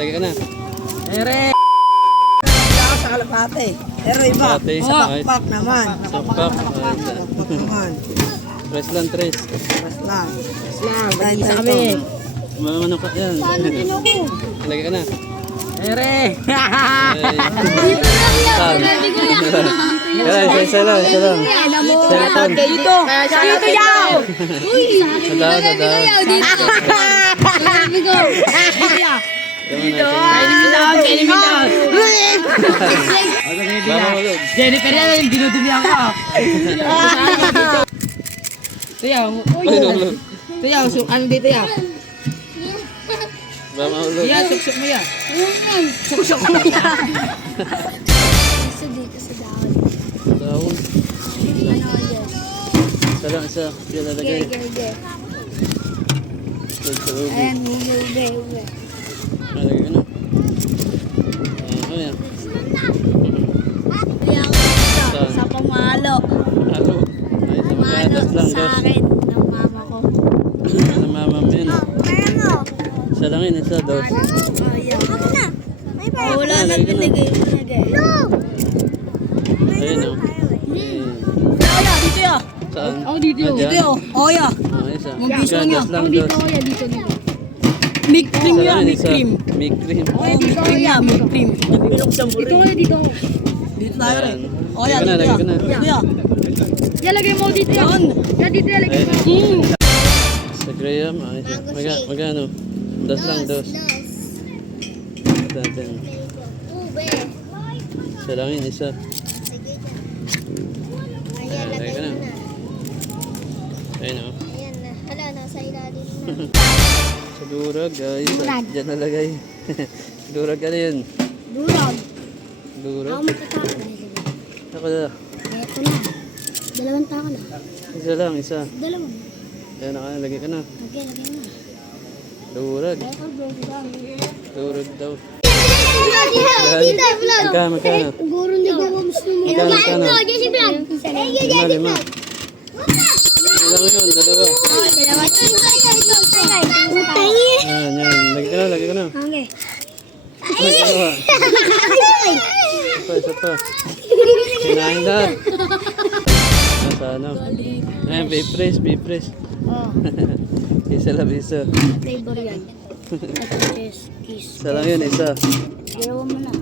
Lagi ka na. Ere! Sa kalapate. Pero iba. Kalapate. Sa pakpak naman. Sakpak. Pakpak naman. Tres lang, tres. Mas lang. Bagay sa kami. Mamano ka yan. Lagi ka na. Ere! Isa lang. Seleton. Dito! Dito yaw! Sadaw. Kainin mo daw! Jennifer yan, yung dinudumihan ka. Tiyaw, tiyaw, ano dito yaw? Ba mahulog. Yan, suksok mo yan. Suksok mo yan. Dito sa dahon. Dahon. Ano yan? Isa lang, isa. Yan lalagay. Ge. Sa ubi. Ayan, ube. Lagi ka na. Ayan. Kaya ako dito, sa pamalo. Halo. Ay, sa mga dos lang, Sa dos. akin, ng mama ko. Sa mama mo yun. Kaya mo. Isa lang yun, isa, dos. Oh, yan. Ako na. May pa. Wala na Lagi ka na. binigay. No! Ayun o. Wala, dito ya. Saan? Ako dito yun. Dyan. Dito yo. Oh ya. Isa. Mag-gusto Yan, niya. dos lang, Ako dito, dos. kuya, dito. Milk cream Isa ya, lang yun, milk isa. cream. Milk cream. Oh, milk cream ya, milk cream. Bilog sa Dito kuya, dito. Dito tayo rin. Yan. Oh ya, Lagi dito ka na, ya. lagi ka na. Dito ya. Yalagay mo dito yan. Yan. Yan, dito yalagay mo. Sa Graham, isa. Magano? Dos lang, dos. Natin. Ube. Isa lang yun, isa. Ayan, Lagay lagay ka na. mo na. Ayun o. Ayan na. Hala, nasa ilalim na. Sa durag, guys. Diyan nalagay. Durag ka na yun. Durog. Durag. Ako matatapon. Ako na. Ito na. Dalawang tako na. Isa lang, isa. Dalawang. Ayan, nakalagay ka na. Okay, lagay mo na. Durag. Ito, vlog. Durag daw. Dito, vlog. Magkano? Guro hindi ko gusto mo. Magkano? Jesse vlog. Lima, lima. Ilang yun, dalawa. Dalawa. Ayan, yan. Lagi ka na. Okay. Dalawa. Isa pa. Kinain lahat. Nasa ano? Ayan, beef press. Oh, Isa lang, isa. flavor yan. Ito is kiss. Isa lang yun, isa. Dalawa mo na.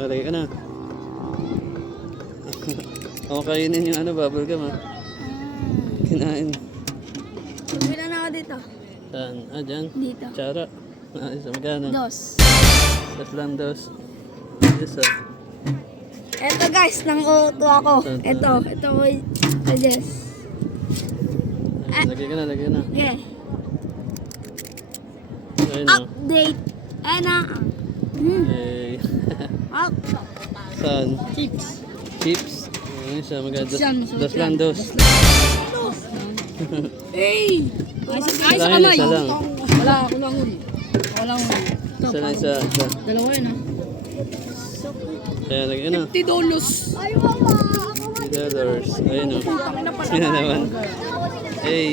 Lagi ka na. Ako kainin yung ano, bubble gum ha. Kinain. Pagpila na ako dito. Saan? Ah, dyan. Dito. Tsara. Isa magkano? Dos. Dos lang, dos. Isa. Eto guys, nang uto ako. Ito ko. Yes. Lagi ka na. Okay. Ayun o. Update. Ayan na. Eh, Up. saan? Chips. Chips. Isa magkano? Yan, masarap Dos lang, yan. dos. Hey! Ay, Isa sa lang yun, kamay. isa lang. Wala, ako lang huli. Wala akong huli. Ito, Isa lang, isa. dalawa yun ha. Kaya lagi ka na. $50. Ay, wala. $3. Ayun o. Sino naman? Hey.